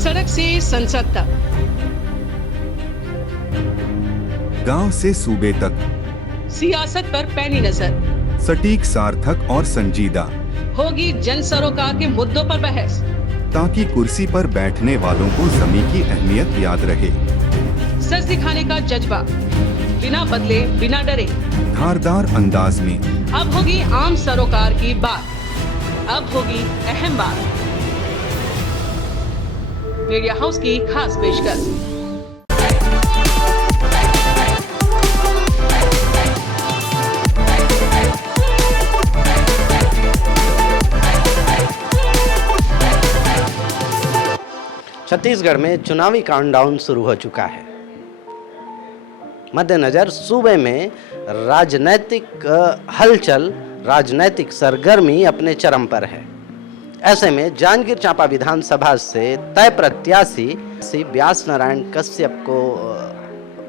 सड़क से संसद तक, गांव से सूबे तक, सियासत पर पैनी नजर, सटीक, सार्थक और संजीदा, होगी जन सरोकार के मुद्दों पर बहस, ताकि कुर्सी पर बैठने वालों को जमी की अहमियत याद रहे। सच दिखाने का जज्बा, बिना बदले बिना डरे, धारदार अंदाज में। अब होगी आम सरोकार की बात, अब होगी अहम बात। मीडिया हाउस की खास पेशकश। छत्तीसगढ़ में चुनावी काउंटडाउन शुरू हो चुका है। मद्देनजर सूबे में राजनीतिक हलचल, राजनीतिक सरगर्मी अपने चरम पर है। ऐसे में जांजगीर चांपा विधानसभा से तय प्रत्याशी व्यास नारायण कश्यप को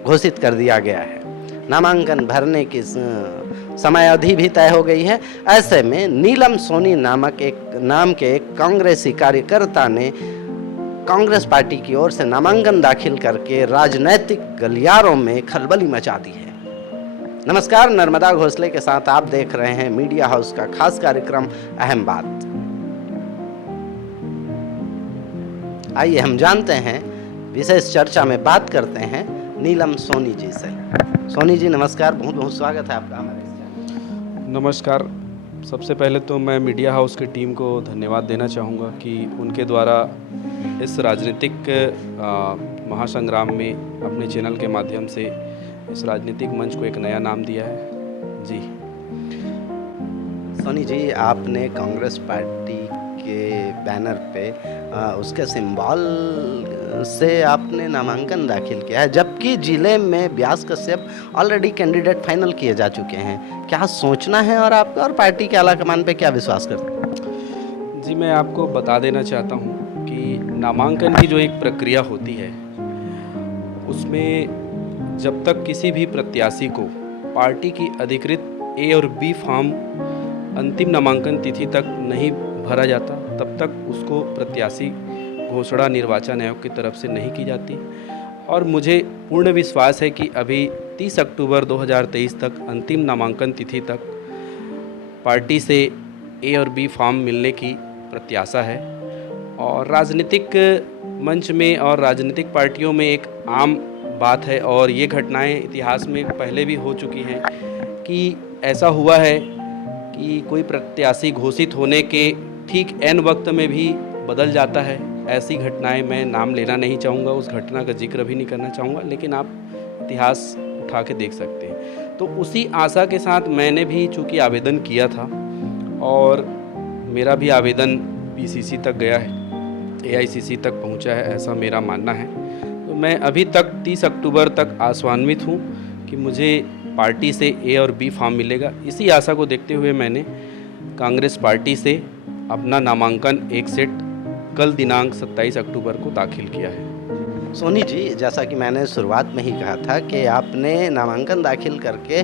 घोषित कर दिया गया है। नामांकन भरने की समय अवधि भी तय हो गई है। ऐसे में नीलम सोनी नाम के एक कांग्रेसी कार्यकर्ता ने कांग्रेस पार्टी की ओर से नामांकन दाखिल करके राजनीतिक गलियारों में खलबली मचा दी है। नमस्कार, नर्मदा घोसले के साथ आप देख रहे हैं मीडिया हाउस का खास कार्यक्रम अहम बात। आइए हम जानते हैं, विशेष चर्चा में बात करते हैं नीलम सोनी जी से। सोनी जी नमस्कार, बहुत बहुत स्वागत है आपका हमारे इस चैनल। नमस्कार। सबसे पहले तो मैं मीडिया हाउस की टीम को धन्यवाद देना चाहूँगा कि उनके द्वारा इस राजनीतिक महासंग्राम में अपने चैनल के माध्यम से इस राजनीतिक मंच को एक नया नाम दिया है। जी सोनी जी, आपने कांग्रेस पार्टी के बैनर पे उसके सिंबल से आपने नामांकन दाखिल किया है, जबकि जिले में व्यास कश्यप ऑलरेडी कैंडिडेट फाइनल किए जा चुके हैं। क्या सोचना है और आपका और पार्टी के आलाकमान पे क्या विश्वास करते हैं? जी, मैं आपको बता देना चाहता हूँ कि नामांकन की जो एक प्रक्रिया होती है, उसमें जब तक किसी भी प्रत्याशी को पार्टी की अधिकृत ए और बी फॉर्म अंतिम नामांकन तिथि तक नहीं भरा जाता, तब तक उसको प्रत्याशी घोषणा निर्वाचन आयोग की तरफ से नहीं की जाती। और मुझे पूर्ण विश्वास है कि अभी 30 अक्टूबर 2023 तक अंतिम नामांकन तिथि तक पार्टी से ए और बी फॉर्म मिलने की प्रत्याशा है। और राजनीतिक मंच में और राजनीतिक पार्टियों में एक आम बात है, और ये घटनाएं इतिहास में पहले भी हो चुकी हैं कि ऐसा हुआ है कि कोई प्रत्याशी घोषित होने के ठीक एन वक्त में भी बदल जाता है। ऐसी घटनाएं मैं नाम लेना नहीं चाहूँगा, उस घटना का जिक्र भी नहीं करना चाहूँगा, लेकिन आप इतिहास उठा के देख सकते हैं। तो उसी आशा के साथ मैंने भी चूँकि आवेदन किया था और मेरा भी आवेदन पीसीसी तक गया है, एआईसीसी तक पहुंचा है, ऐसा मेरा मानना है। तो मैं अभी तक 30 अक्टूबर तक आश्वान्वित हूं कि मुझे पार्टी से ए और बी फॉर्म मिलेगा। इसी आशा को देखते हुए मैंने कांग्रेस पार्टी से अपना नामांकन एक सेट कल दिनांक 27 अक्टूबर को दाखिल किया है। सोनी जी, जैसा कि मैंने शुरुआत में ही कहा था कि आपने नामांकन दाखिल करके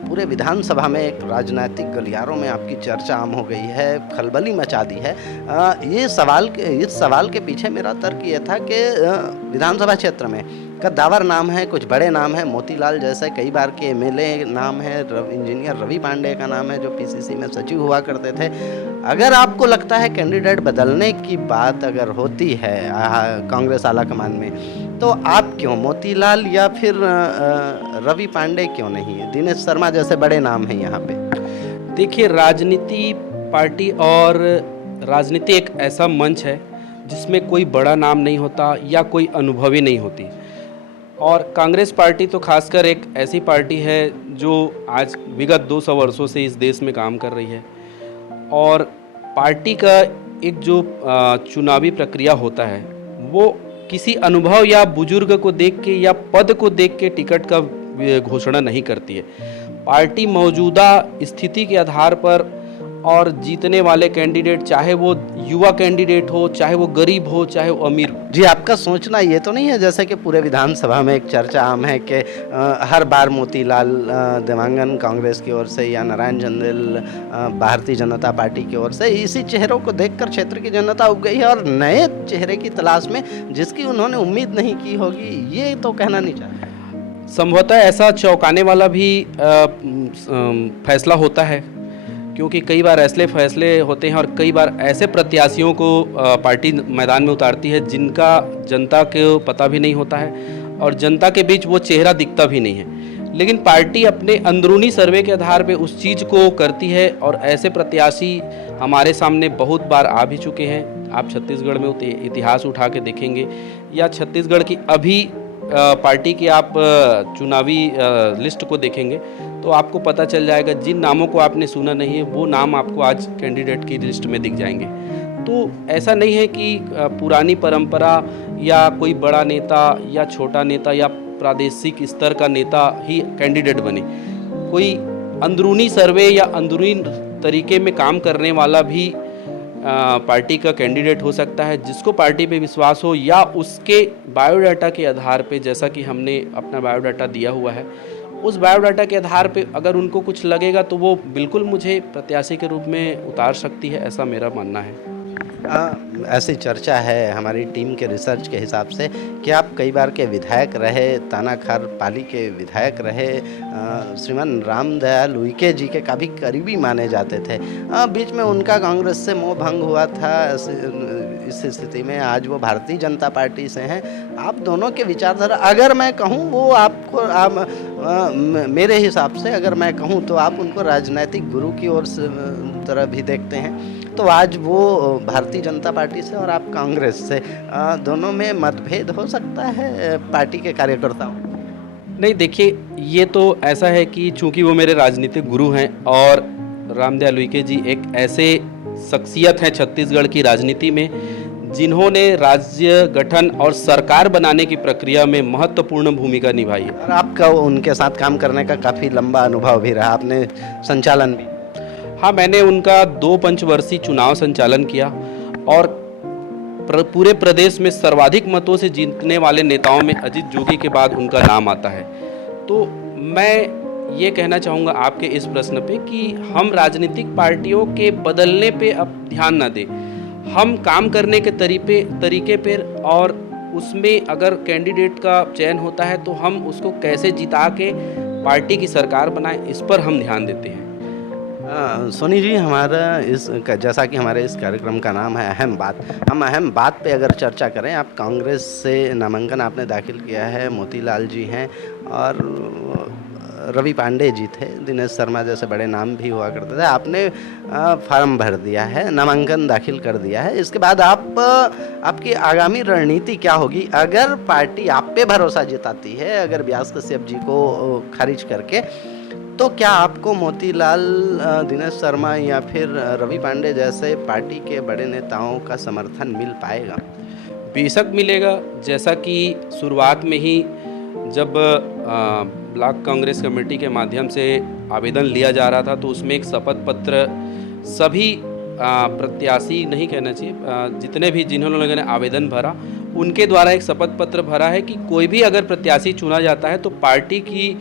पूरे विधानसभा में एक राजनीतिक गलियारों में आपकी चर्चा आम हो गई है, खलबली मचा दी है। इस सवाल के पीछे मेरा तर्क ये था कि विधानसभा क्षेत्र में कद्दावर नाम है, कुछ बड़े नाम है, मोतीलाल जैसे कई बार के एमएलए नाम है, इंजीनियर रवि पांडे का नाम है जो पीसीसी में सचिव हुआ करते थे। अगर आपको लगता है कैंडिडेट बदलने की बात अगर होती है कांग्रेस आलाकमान में, तो आप क्यों मोतीलाल या फिर रवि पांडे क्यों नहीं? दिनेश शर्मा जैसे बड़े नाम हैं यहाँ पे। देखिए, राजनीति पार्टी और राजनीति एक ऐसा मंच है जिसमें कोई बड़ा नाम नहीं होता या कोई अनुभवी नहीं होती। और कांग्रेस पार्टी तो खासकर एक ऐसी पार्टी है जो आज विगत 200 वर्षों से इस देश में काम कर रही है। और पार्टी का एक जो चुनावी प्रक्रिया होता है वो किसी अनुभव या बुजुर्ग को देख के या पद को देख के टिकट का घोषणा नहीं करती है। पार्टी मौजूदा स्थिति के आधार पर और जीतने वाले कैंडिडेट, चाहे वो युवा कैंडिडेट हो, चाहे वो गरीब हो, चाहे वो अमीर हो। जी, आपका सोचना ये तो नहीं है जैसे कि पूरे विधानसभा में एक चर्चा आम है कि हर बार मोतीलाल देवांगन कांग्रेस की ओर से या नारायण चंदेल भारतीय जनता पार्टी की ओर से, इसी चेहरों को देखकर क्षेत्र की जनता उब गई है और नए चेहरे की तलाश में जिसकी उन्होंने उम्मीद नहीं की होगी, ये तो कहना नहीं चाहते। संभवतः ऐसा चौंकाने वाला भी फैसला होता है, क्योंकि कई बार ऐसे फैसले होते हैं और कई बार ऐसे प्रत्याशियों को पार्टी मैदान में उतारती है जिनका जनता को पता भी नहीं होता है और जनता के बीच वो चेहरा दिखता भी नहीं है। लेकिन पार्टी अपने अंदरूनी सर्वे के आधार पे उस चीज़ को करती है और ऐसे प्रत्याशी हमारे सामने बहुत बार आ भी चुके हैं। आप छत्तीसगढ़ में इतिहास उठा के देखेंगे या छत्तीसगढ़ की अभी पार्टी की आप चुनावी लिस्ट को देखेंगे तो आपको पता चल जाएगा, जिन नामों को आपने सुना नहीं है वो नाम आपको आज कैंडिडेट की लिस्ट में दिख जाएंगे। तो ऐसा नहीं है कि पुरानी परंपरा या कोई बड़ा नेता या छोटा नेता या प्रादेशिक स्तर का नेता ही कैंडिडेट बने। कोई अंदरूनी सर्वे या अंदरूनी तरीके में काम करने वाला भी पार्टी का कैंडिडेट हो सकता है, जिसको पार्टी पे विश्वास हो या उसके बायोडाटा के आधार पे, जैसा कि हमने अपना बायोडाटा दिया हुआ है, उस बायोडाटा के आधार पे अगर उनको कुछ लगेगा तो वो बिल्कुल मुझे प्रत्याशी के रूप में उतार सकती है, ऐसा मेरा मानना है। ऐसी चर्चा है हमारी टीम के रिसर्च के हिसाब से कि आप कई बार के विधायक रहे, तानाखार पाली के विधायक रहे, श्रीमान रामदयाल उइके जी के काफ़ी करीबी माने जाते थे। बीच में उनका कांग्रेस से मोह भंग हुआ था। इस स्थिति में आज वो भारतीय जनता पार्टी से हैं। आप दोनों के विचारधारा, अगर मैं कहूँ वो आपको मेरे हिसाब से अगर मैं कहूँ तो आप उनको राजनीतिक गुरु की ओर से तरह भी देखते हैं। तो आज वो भारतीय जनता पार्टी से और आप कांग्रेस से, दोनों में मतभेद हो सकता है पार्टी के कार्यकर्ताओं? नहीं, देखिए, ये तो ऐसा है कि चूंकि वो मेरे राजनीतिक गुरु हैं और रामदयाल उइके जी एक ऐसे शख्सियत हैं छत्तीसगढ़ की राजनीति में जिन्होंने राज्य गठन और सरकार बनाने की प्रक्रिया में महत्वपूर्ण भूमिका निभाई है। और आपका उनके साथ काम करने का काफ़ी लंबा अनुभव भी रहा, आपने संचालन भी। हाँ, मैंने उनका 2 पंचवर्षीय चुनाव संचालन किया और पूरे प्रदेश में सर्वाधिक मतों से जीतने वाले नेताओं में अजीत जोगी के बाद उनका नाम आता है। तो मैं ये कहना चाहूँगा आपके इस प्रश्न पे कि हम राजनीतिक पार्टियों के बदलने पे अब ध्यान न दें, हम काम करने के तरीके पर और उसमें अगर कैंडिडेट का चयन होता है तो हम उसको कैसे जिता के पार्टी की सरकार बनाएं, इस पर हम ध्यान देते हैं। सोनी जी, हमारा जैसा कि हमारे इस कार्यक्रम का नाम है अहम बात, हम अहम बात पे अगर चर्चा करें, आप कांग्रेस से नामांकन आपने दाखिल किया है, मोतीलाल जी हैं और रवि पांडे जी थे, दिनेश शर्मा जैसे बड़े नाम भी हुआ करते थे। आपने फार्म भर दिया है, नामांकन दाखिल कर दिया है। इसके बाद आपकी आगामी रणनीति क्या होगी अगर पार्टी आप पे भरोसा जताती है, अगर व्यास कश्यप जी को खारिज करके, तो क्या आपको मोतीलाल, दिनेश शर्मा या फिर रवि पांडे जैसे पार्टी के बड़े नेताओं का समर्थन मिल पाएगा? बेशक मिलेगा। जैसा कि शुरुआत में ही जब ब्लॉक कांग्रेस कमेटी के माध्यम से आवेदन लिया जा रहा था तो उसमें एक शपथ पत्र सभी प्रत्याशी, नहीं कहना चाहिए, जितने भी जिन्होंने ने आवेदन भरा उनके द्वारा एक शपथ पत्र भरा है कि कोई भी अगर प्रत्याशी चुना जाता है तो पार्टी की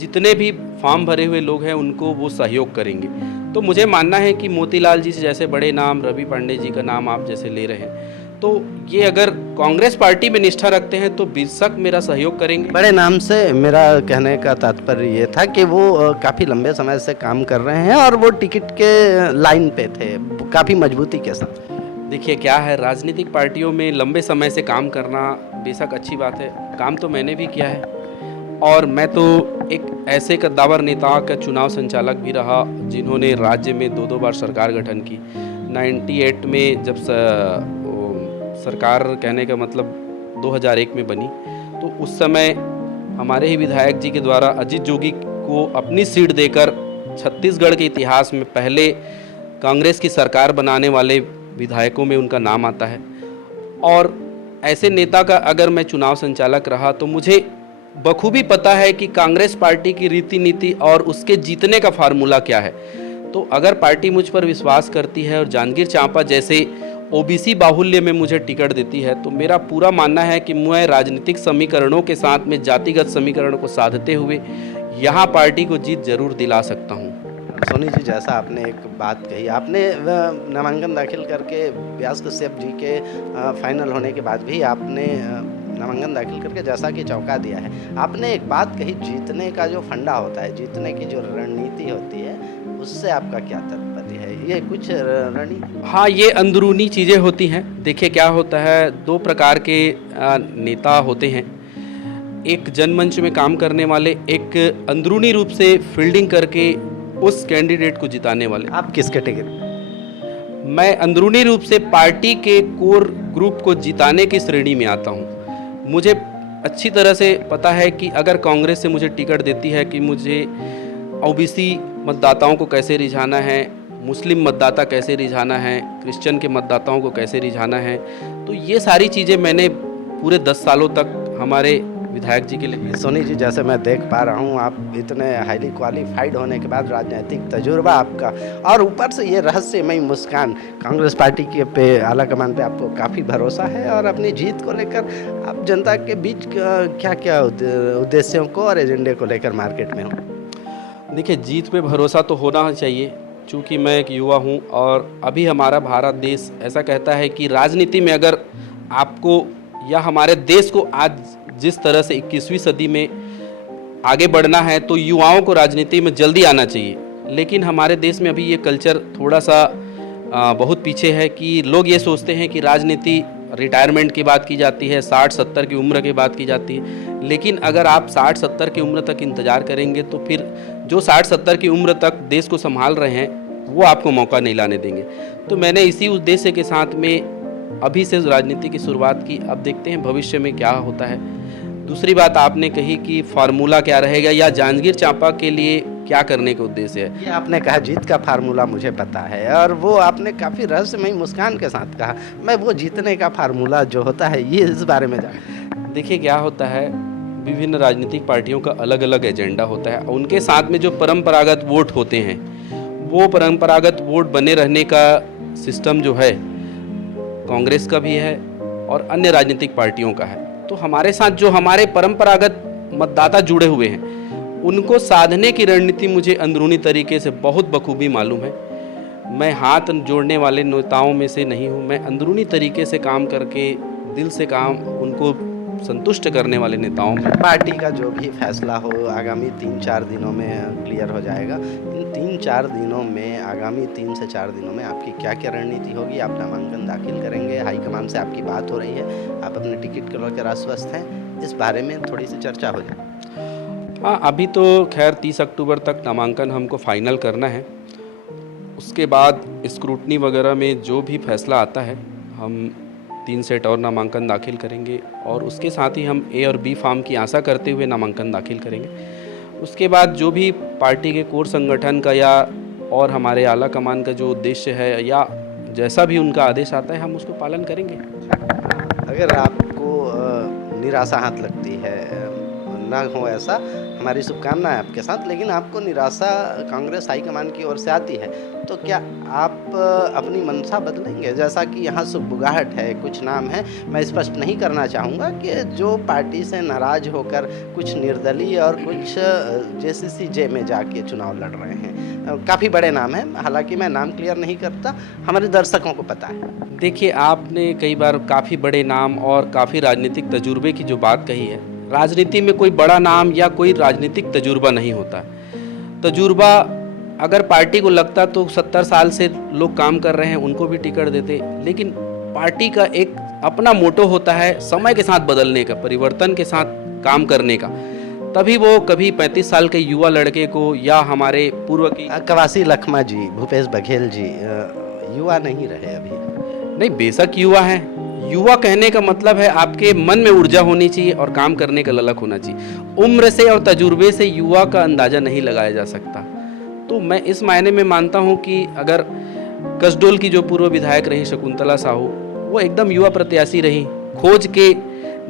जितने भी फॉर्म भरे हुए लोग हैं उनको वो सहयोग करेंगे। तो मुझे मानना है कि मोतीलाल जी से जैसे बड़े नाम, रवि पांडे जी का नाम आप जैसे ले रहे हैं, तो ये अगर कांग्रेस पार्टी में निष्ठा रखते हैं तो बेशक मेरा सहयोग करेंगे। बड़े नाम से मेरा कहने का तात्पर्य ये था कि वो काफ़ी लंबे समय से काम कर रहे हैं और वो टिकट के लाइन पे थे काफ़ी मजबूती के साथ। देखिए, क्या है, राजनीतिक पार्टियों में लंबे समय से काम करना बेशक अच्छी बात है, काम तो मैंने भी किया है और मैं तो एक ऐसे कद्दावर नेता का चुनाव संचालक भी रहा जिन्होंने राज्य में 2 बार सरकार गठन की। 98 में जब सरकार, कहने का मतलब 2001 में बनी, तो उस समय हमारे ही विधायक जी के द्वारा अजीत जोगी को अपनी सीट देकर छत्तीसगढ़ के इतिहास में पहले कांग्रेस की सरकार बनाने वाले विधायकों में उनका नाम आता है। और ऐसे नेता का अगर मैं चुनाव संचालक रहा तो मुझे बखूबी पता है कि कांग्रेस पार्टी की रीति नीति और उसके जीतने का फार्मूला क्या है। तो अगर पार्टी मुझ पर विश्वास करती है और जांजगीर चांपा जैसे ओबीसी बाहुल्य में मुझे टिकट देती है, तो मेरा पूरा मानना है कि मैं राजनीतिक समीकरणों के साथ में जातिगत समीकरणों को साधते हुए यहाँ पार्टी को जीत जरूर दिला सकता हूँ। सोनी जी, जैसा आपने एक बात कही, आपने नामांकन दाखिल करके व्यास कश्यप जी के फाइनल होने के बाद भी आपने नामांकन दाखिल करके जैसा कि चौंका दिया है। आपने एक बात कही, जीतने का जो फंडा होता है, जीतने की जो रणनीति होती है, उससे आपका क्या तात्पर्य है? ये कुछ रणनीति? हाँ, ये अंदरूनी चीज़ें होती हैं। देखिए क्या होता है, दो प्रकार के नेता होते हैं। एक जनमंच में काम करने वाले, एक अंदरूनी रूप से फील्डिंग करके उस कैंडिडेट को जिताने वाले। आप किस कैटेगरी? मैं अंदरूनी रूप से पार्टी के कोर ग्रुप को जिताने की श्रेणी में आता हूँ। मुझे अच्छी तरह से पता है कि अगर कांग्रेस से मुझे टिकट देती है कि मुझे ओबीसी मतदाताओं को कैसे रिझाना है, मुस्लिम मतदाता कैसे रिझाना है, क्रिश्चियन के मतदाताओं को कैसे रिझाना है, तो ये सारी चीज़ें मैंने पूरे 10 सालों तक हमारे विधायक जी के लिए। सोनी जी, जैसे मैं देख पा रहा हूँ, आप इतने हाईली क्वालिफाइड होने के बाद राजनीतिक तजुर्बा आपका, और ऊपर से ये रहस्यमयी मुस्कान, कांग्रेस पार्टी के पे आला कमान पे आपको काफ़ी भरोसा है, और अपनी जीत को लेकर आप जनता के बीच क्या क्या उद्देश्यों को और एजेंडे को लेकर मार्केट में हो? देखिए, जीत पे भरोसा तो होना चाहिए, चूँकि मैं एक युवा हूँ और अभी हमारा भारत देश ऐसा कहता है कि राजनीति में अगर आपको या हमारे देश को आज जिस तरह से 21वीं सदी में आगे बढ़ना है, तो युवाओं को राजनीति में जल्दी आना चाहिए। लेकिन हमारे देश में अभी ये कल्चर थोड़ा सा बहुत पीछे है कि लोग ये सोचते हैं कि राजनीति रिटायरमेंट की बात की जाती है, 60-70 की उम्र की बात की जाती है। लेकिन अगर आप 60-70 की उम्र तक इंतज़ार करेंगे तो फिर जो 60-70 की उम्र तक देश को संभाल रहे हैं वो आपको मौका नहीं लाने देंगे। तो मैंने इसी उद्देश्य के साथ में अभी से राजनीति की शुरुआत की। अब देखते हैं भविष्य में क्या होता है। दूसरी बात आपने कही कि फार्मूला क्या रहेगा या जांजगीर चांपा के लिए क्या करने का उद्देश्य है। ये आपने कहा जीत का फार्मूला मुझे पता है, और वो आपने काफ़ी रहस्यमयी मुस्कान के साथ कहा। मैं वो जीतने का फार्मूला जो होता है, ये इस बारे में जान। देखिए क्या होता है, विभिन्न राजनीतिक पार्टियों का अलग अलग एजेंडा होता है। उनके साथ में जो परंपरागत वोट होते हैं, वो परंपरागत वोट बने रहने का सिस्टम जो है कांग्रेस का भी है और अन्य राजनीतिक पार्टियों का है। तो हमारे साथ जो हमारे परंपरागत मतदाता जुड़े हुए हैं, उनको साधने की रणनीति मुझे अंदरूनी तरीके से बहुत बखूबी मालूम है। मैं हाथ जोड़ने वाले नेताओं में से नहीं हूँ। मैं अंदरूनी तरीके से काम करके दिल से काम उनको संतुष्ट करने वाले नेताओं में। पार्टी का जो भी फैसला हो आगामी 3-4 दिनों में क्लियर हो जाएगा। इन 3-4 दिनों में, आगामी 3 से 4 दिनों में आपकी क्या क्या रणनीति होगी? आप नामांकन दाखिल करेंगे, हाईकमान से आपकी बात हो रही है, आप अपने टिकट को लेकर आश्वस्त हैं, इस बारे में थोड़ी सी चर्चा हो जाए। हाँ, अभी तो खैर 30 अक्टूबर तक नामांकन हमको फाइनल करना है। उसके बाद स्क्रूटनी वगैरह में जो भी फैसला आता है, हम 3 सेट और नामांकन दाखिल करेंगे और उसके साथ ही हम ए और बी फार्म की आशा करते हुए नामांकन दाखिल करेंगे। उसके बाद जो भी पार्टी के कोर संगठन का या और हमारे आला कमान का जो उद्देश्य है या जैसा भी उनका आदेश आता है, हम उसको पालन करेंगे। अगर आपको निराशा हाथ लगती है, ना हो ऐसा, हमारी शुभकामनाएं आपके साथ, लेकिन आपको निराशा कांग्रेस हाईकमान की ओर से आती है, तो क्या आप अपनी मंशा बदलेंगे? जैसा कि यहाँ सुगबुगाहट है, कुछ नाम है, मैं स्पष्ट नहीं करना चाहूँगा, कि जो पार्टी से नाराज होकर कुछ निर्दलीय और कुछ JCCJ में जाके चुनाव लड़ रहे हैं। काफ़ी बड़े नाम हैं, हालांकि मैं नाम क्लियर नहीं करता, हमारे दर्शकों को पता है। देखिए, आपने कई बार काफ़ी बड़े नाम और काफ़ी राजनीतिक तजुर्बे की जो बात कही है, राजनीति में कोई बड़ा नाम या कोई राजनीतिक तजुर्बा नहीं होता। तजुर्बा अगर पार्टी को लगता तो 70 साल से लोग काम कर रहे हैं उनको भी टिकट देते, लेकिन पार्टी का एक अपना मोटो होता है समय के साथ बदलने का, परिवर्तन के साथ काम करने का। तभी वो कभी 35 साल के युवा लड़के को या हमारे पूर्व की कवासी लखमा जी, भूपेश बघेल जी युवा नहीं रहे अभी। नहीं, बेशक युवा हैं। युवा कहने का मतलब है आपके मन में ऊर्जा होनी चाहिए और काम करने का ललक होना चाहिए। उम्र से और तजुर्बे से युवा का अंदाज़ा नहीं लगाया जा सकता। तो मैं इस मायने में मानता हूं कि अगर कसडोल की जो पूर्व विधायक रही शकुंतला साहू, वो एकदम युवा प्रत्याशी रही, खोज के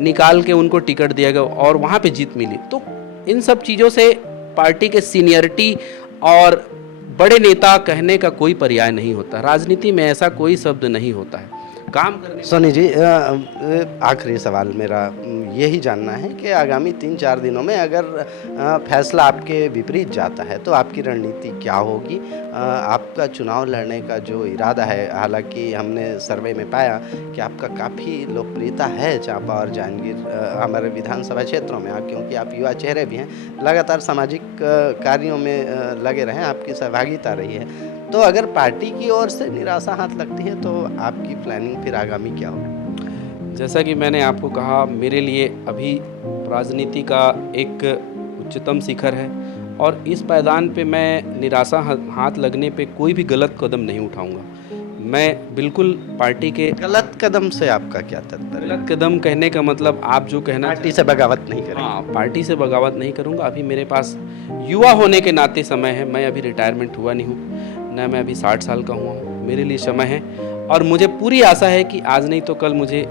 निकाल के उनको टिकट दिया गया और वहाँ पे जीत मिली। तो इन सब चीज़ों से पार्टी के सीनियरिटी और बड़े नेता कहने का कोई पर्याय नहीं होता। राजनीति में ऐसा कोई शब्द नहीं होता है। काम करने सोनी जी, आखिरी सवाल मेरा यही जानना है कि आगामी 3-4 दिनों में अगर फैसला आपके विपरीत जाता है तो आपकी रणनीति क्या होगी? आपका चुनाव लड़ने का जो इरादा है, हालांकि हमने सर्वे में पाया कि आपका काफ़ी लोकप्रियता है चांपा और जांजगीर हमारे विधानसभा क्षेत्रों में, क्योंकि आप युवा चेहरे भी हैं, लगातार सामाजिक कार्यों में लगे रहें, आपकी सहभागिता रही है। तो अगर पार्टी की ओर से निराशा हाथ लगती है तो आपकी प्लानिंग फिर आगामी क्या होगी? जैसा कि मैंने आपको कहा, मेरे लिए अभी राजनीति का एक उच्चतम शिखर है और इस पायदान पे मैं निराशा हाथ लगने पे कोई भी गलत कदम नहीं उठाऊंगा। मैं बिल्कुल पार्टी के गलत कदम से आपका क्या तात्पर्य? गलत कदम कहने का मतलब आप जो कहना पार्टी से बगावत नहीं करेंगे? हाँ, पार्टी से बगावत नहीं करूंगा। अभी मेरे पास युवा होने के नाते समय है। मैं अभी रिटायरमेंट हुआ नहीं हूँ, न मैं अभी 60 साल का हुआ हूँ। मेरे लिए समय है और मुझे पूरी आशा है कि आज नहीं तो कल मुझे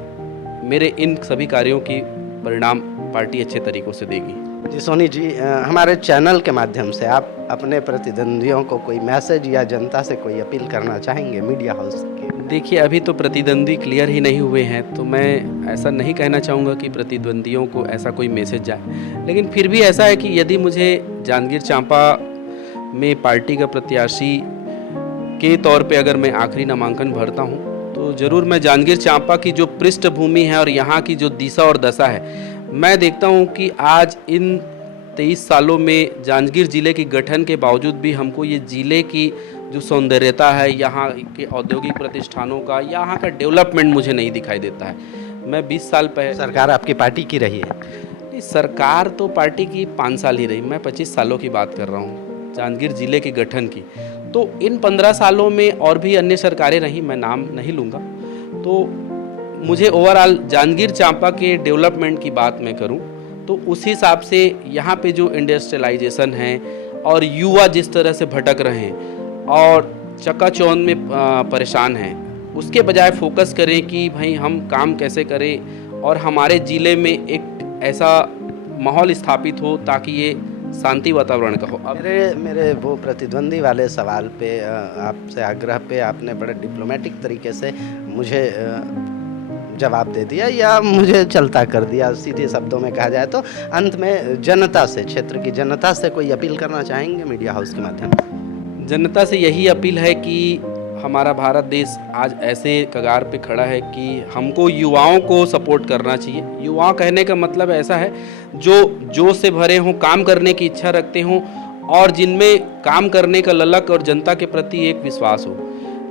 मेरे इन सभी कार्यों की परिणाम पार्टी अच्छे तरीक़ों से देगी। जी सोनी जी, हमारे चैनल के माध्यम से आप अपने प्रतिद्वंदियों को कोई मैसेज या जनता से कोई अपील करना चाहेंगे मीडिया हाउस के? देखिए, अभी तो प्रतिद्वंदी क्लियर ही नहीं हुए हैं, तो मैं ऐसा नहीं कहना चाहूँगा कि प्रतिद्वंदियों को ऐसा कोई मैसेज जाए। लेकिन फिर भी ऐसा है कि यदि मुझे जांजगीर चांपा में पार्टी का प्रत्याशी के तौर पे अगर मैं आखिरी नामांकन भरता हूँ तो ज़रूर मैं जांजगीर चांपा की जो पृष्ठभूमि है और यहाँ की जो दिशा और दशा है, मैं देखता हूँ कि आज इन 23 सालों में जांजगीर ज़िले के गठन के बावजूद भी हमको ये ज़िले की जो सौंदर्यता है, यहाँ के औद्योगिक प्रतिष्ठानों का, यहाँ का डेवलपमेंट मुझे नहीं दिखाई देता है। मैं 20 साल पहले सरकार आपकी पार्टी की रही है? नहीं, सरकार तो पार्टी की 5 साल ही रही, मैं 25 सालों की बात कर रहा हूँ जांजगीर ज़िले के गठन की। तो इन 15 सालों में और भी अन्य सरकारें रहीं, मैं नाम नहीं लूँगा। तो मुझे ओवरऑल जांजगीर चांपा के डेवलपमेंट की बात मैं करूं तो उस हिसाब से यहाँ पे जो इंडस्ट्रियलाइजेशन है और युवा जिस तरह से भटक रहे हैं और चकाचौंध में परेशान हैं, उसके बजाय फोकस करें कि भाई हम काम कैसे करें और हमारे ज़िले में एक ऐसा माहौल स्थापित हो ताकि ये शांति वातावरण का हो। अब मेरे वो प्रतिद्वंदी वाले सवाल पे आपसे आग्रह पे आपने बड़े डिप्लोमेटिक तरीके से मुझे जवाब दे दिया या मुझे चलता कर दिया, सीधे शब्दों में कहा जाए तो। अंत में जनता से, क्षेत्र की जनता से कोई अपील करना चाहेंगे मीडिया हाउस के माध्यम से? जनता से यही अपील है कि हमारा भारत देश आज ऐसे कगार पे खड़ा है कि हमको युवाओं को सपोर्ट करना चाहिए। युवा कहने का मतलब ऐसा है जो जोश से भरे हों, काम करने की इच्छा रखते हों और जिनमें काम करने का ललक और जनता के प्रति एक विश्वास हो।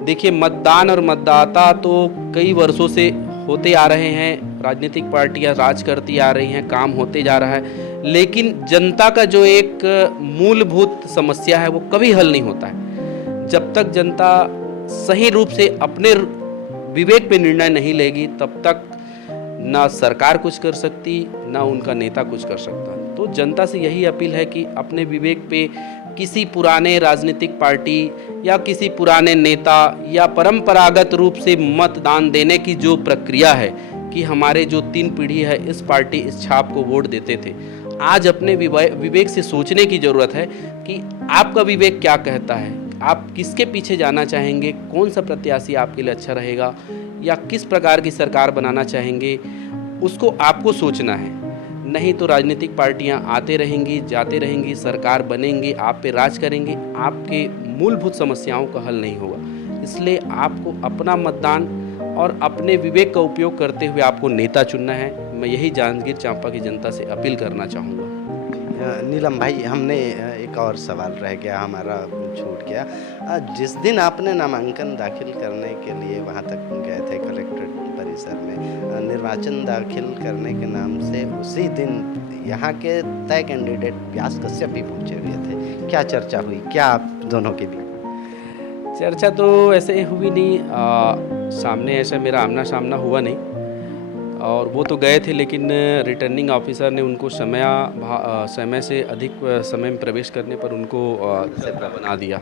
देखिए, मतदान और मतदाता तो कई वर्षों से होते आ रहे हैं, राजनीतिक पार्टियां राज करती आ रही हैं, काम होते जा रहा है, लेकिन जनता का जो एक मूलभूत समस्या है वो कभी हल नहीं होता है। जब तक जनता सही रूप से अपने विवेक पे निर्णय नहीं लेगी तब तक ना सरकार कुछ कर सकती, ना उनका नेता कुछ कर सकता। तो जनता से यही अपील है कि अपने विवेक पे किसी पुराने राजनीतिक पार्टी या किसी पुराने नेता या परंपरागत रूप से मतदान देने की जो प्रक्रिया है कि हमारे जो 3 पीढ़ी है इस पार्टी इस छाप को वोट देते थे, आज अपने विवेक से सोचने की ज़रूरत है कि आपका विवेक क्या कहता है, आप किसके पीछे जाना चाहेंगे, कौन सा प्रत्याशी आपके लिए अच्छा रहेगा या किस प्रकार की सरकार बनाना चाहेंगे, उसको आपको सोचना है। नहीं तो राजनीतिक पार्टियां आते रहेंगी, जाते रहेंगी, सरकार बनेंगी, आप पे राज करेंगे, आपके मूलभूत समस्याओं का हल नहीं होगा। इसलिए आपको अपना मतदान और अपने विवेक का उपयोग करते हुए आपको नेता चुनना है। मैं यही जांजगीर चांपा की जनता से अपील करना चाहूँगा। नीलम भाई, हमने एक और सवाल रह गया, हमारा छूट गया। जिस दिन आपने नामांकन दाखिल करने के लिए वहाँ तक गए थे कलेक्ट्रेट परिसर में, निर्वाचन दाखिल करने के नाम से उसी दिन यहाँ के तय कैंडिडेट व्यास कश्यप भी पहुँचे हुए थे। क्या चर्चा हुई, क्या आप दोनों के बीच? चर्चा तो ऐसे हुई नहीं, सामने ऐसा मेरा आमना सामना हुआ नहीं और वो तो गए थे, लेकिन रिटर्निंग ऑफिसर ने उनको समय से अधिक समय में प्रवेश करने पर उनको बना दिया।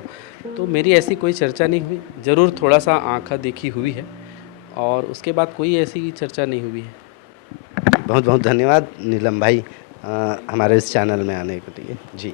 तो मेरी ऐसी कोई चर्चा नहीं हुई, ज़रूर थोड़ा सा आंखा देखी हुई है और उसके बाद कोई ऐसी चर्चा नहीं हुई है। बहुत बहुत धन्यवाद नीलम भाई हमारे इस चैनल में आने के लिए। जी।